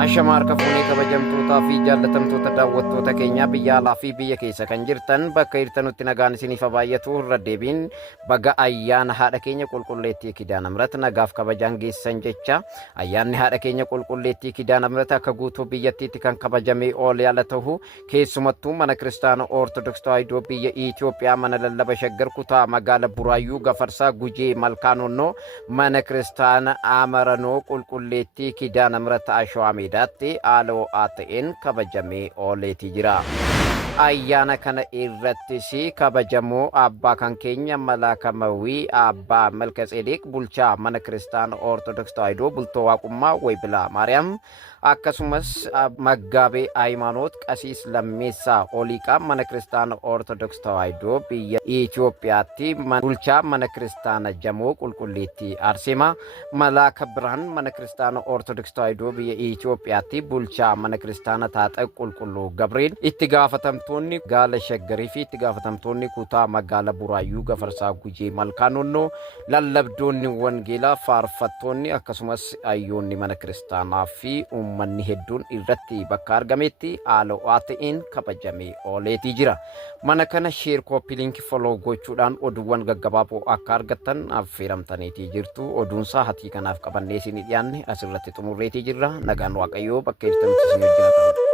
Ashamaar kafuunee kabajamtootaa fi jaallatamtoota daawwattoota keenya biyya alaa fi biyya keessa kan jirtan bakka jirtanutti nagaan isiniif baay'atu irra deebiin baga ayyaana haadha keenya qulqulleettii Kidaana Mihirat nagaaf kabajaan geessan jecha ayyaanni haadha keenya qulqulleettii Kidaana Mihirat akka guutuu biyyattiitti kan kabajamee oole ala ta'u keessumattuu mana kiristaana Ortodoksii Tawaahidoo biyya Itoophiyaa mana lallaba Shaggar kutaa magaala Buraayyuu Gafarsaa Gujee Malkaanonnoo mana kiristaana Amaranoo qulqulleettii Kidaana Mihirat Ashawaa Daatti aaloo ATN kabajamee ooleeti jira. Ayyaana kana irrattis kabajamoo abbaa kan keenya Malaaka Mawwii abbaa Malkaseedeq bulchaa mana kiristaana Ortodoksii Tawaahidoo bultoo waaqummaa Waybilaa Maariyaam akkasumas Maggaabee Hayimaanoot Qasiis Lammeessaa Oliiqaa mana kiristaana Ortodoksii Tawaahidoo biyya Itoophiyaatti bulchaa mana kiristaana Jamoo qulqulleettii Arseemaa Malaaka Birhaan mana kiristaana Ortodoksii Tawaahidoo biyya Itoophiyaatti bulchaa mana kiristaana Taaxaq qulqulluu Gabriel itti gaafatamtoonni gaala Shaggarii fi itti gaafatamtoonni kutaa magaala Buraayyuu Gafarsaa Gujee Malkaanonnoo lallabdoonni wangeelaa faarfattoonni akkasumas ayyoonni mana kiristaanaa fi ummanni hedduun irratti bakka argametti aaloo ATN kabajamee ooleeti jira. Mana kana sheer kooppi linkii follow gochuudhaan oduuwwan gaggabaaboo akka argattan affeeramtaniitii jirtu. Oduunsaa hatii kanaaf qabannee isin dhiyaanne asirratti xumurreetii jirra. Nagaan Waaqayyoo bakka jirtanitti isin wajjin haa ta'u.